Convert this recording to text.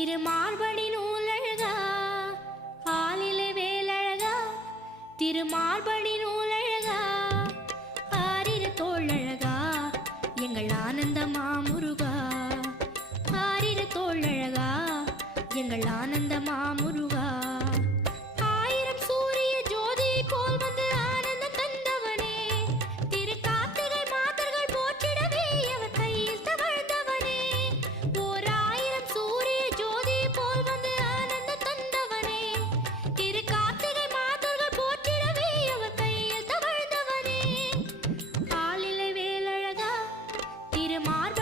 திருமார்படி நூலழகா ஆலிலே வேலழகா திருமார்படி நூலழகா ஆரிரு தோழழகா எங்கள் ஆனந்த மாமுருகா ஆரிரு தோழழகா எங்கள் ஆனந்த மாமுருகா ஆயிரம் சூரிய ஜோதி போல் வந்து ஆனந்தம் தந்தவனே திரு கார்த்திகை மாதர்கள் போற்றிடவே அவர் கையில் தவழ்ந்தவனே ஓர் ஆயிரம் சூரிய ஜோதி போல் வந்து ஆனந்தம் தந்தவனே திரு கார்த்திகை மாதர்கள் போற்றிடவே அவர் கையில் தவழ்ந்தவனே ஆலிலை வேலழகா திருமார்படி